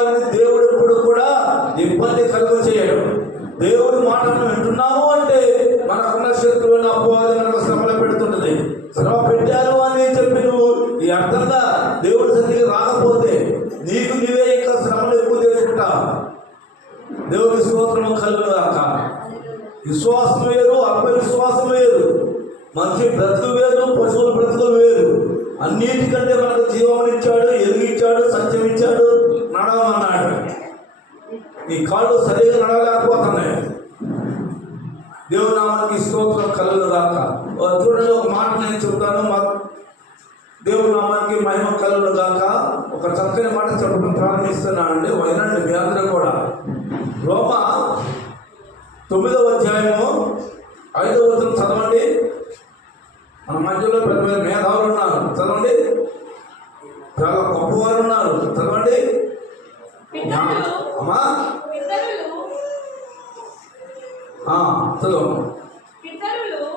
వారిని దేవుడు ఎప్పుడు కూడా ఇబ్బంది కలుగు చేయడు. దేవుడి మాటను వింటున్నాము అంటే మనకున్న శత్రువుని అపవాది మనకు శ్రమలు పెడుతున్నది. శ్రమ పెట్టారు అని చెప్పి నువ్వు ఈ అర్థంగా దేవుడి సన్నిధికి రాకపోతే నీకు నీవే ఇంకా శ్రమలు ఎక్కువ చేసుకుంటావు. దేవుడి స్తోత్రము కలుగును గాక. విశ్వాసం వేరు, అల్ప విశ్వాసం వేరు. మనిషి బ్రతుకు వేరు, పశువుల బ్రతుకులు వేరు. అన్నిటికంటే మనకు జీవమునిచ్చాడు, ఎదిగించాడు, సత్యం ఇచ్చాడు, నడవమన్నాడు. నీ కాళ్ళు సరిగా నడవలేకపోతున్నాయి. దేవుని నామానికి స్తోత్రం కలుగును గాక. చూడండి, ఒక మాట నేను చెప్తాను. దేవుని నామానికి మహిమ కలుగును గాక. ఒక చక్కని మాట చెప్పడం ప్రారంభిస్తున్నానండి. వినండి మీ అందరూ కూడా. రోమా 9వ అధ్యాయము 5వ వచనం చదవండి. మన మధ్యలో పెద్ద పెద్ద మేధావులు ఉన్నారు, చదవండి. చాలా గొప్పవారు ఉన్నారు, చదవండి అమ్మా. చదువు.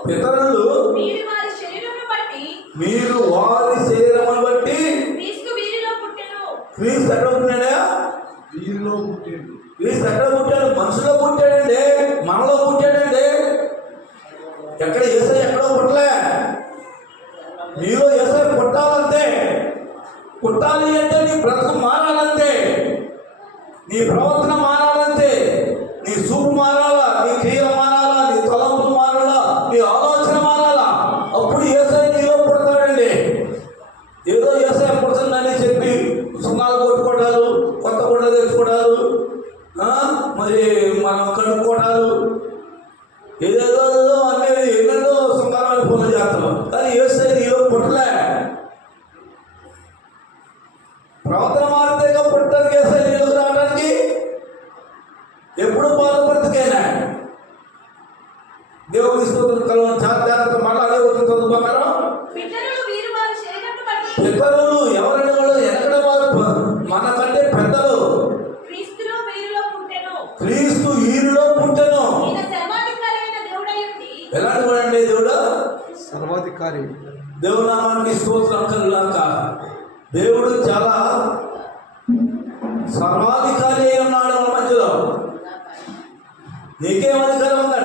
పితరులు మీరు వారి శరీరమును బట్టి క్రీస్తు ఎక్కడ పుట్టాడా? క్రీస్తు ఎక్కడ పుట్టాడు? మనుషులో పుట్టాడండి, మనలో పుట్టాడండి. ఎక్కడ యేసయ్య ఎక్కడో పుట్టలే. నీలో యేసయ్య పుట్టాలంతే. పుట్టాలి అంటే నీ బ్రతుకు మారాలంతే, నీ ప్రవర్తన మారాలంతే, నీ చూపు మారాలా, నీ క్రియలు మారాలా, నీ తలంపులు మారాలా, నీ ఆలోచన మారాలా. అప్పుడు యేసయ్య నీలో పుడతాడండి. ఏదో యేసయ్య పుడుతుందని చెప్పి సున్నాలు కొట్టుకోవడాలు, కొత్త గుడ్డ తెచ్చుకోవడాలు, మరి మనం కడుక్కోవడాలు, ఏదేదో అన్నీ ఎన్నెన్నో సుందరమైన పనులు చేస్తాం. కానీ యేసయ్య నీలో పుట్టలే. ప్రవర్తన మారితేగా పుట్టడానికి యేసయ్య నీలోకి రావడానికి. ఎప్పుడు పాలు బ్రతికేనా? దేవుని స్తోత్రం కలవని జాగ్రత్త. మళ్ళీ అదే వచ్చిన చదువుకున్నారు. పితరులు ఎవరైనా వాళ్ళు ఎక్కడ వారు మనకంటే పెద్దలు. క్రీస్తు ఈరులో పుట్టెను. ఎలాంటి వాడండి దేవుడు? సర్వాధికారి. దేవుని నామానికి స్తోత్రం కలుగుగాక. దేవుడు చాలా సర్వాధికారి అయి ఉన్నాడు మన మధ్యలో. నీకేం అధికారం ఉందండి?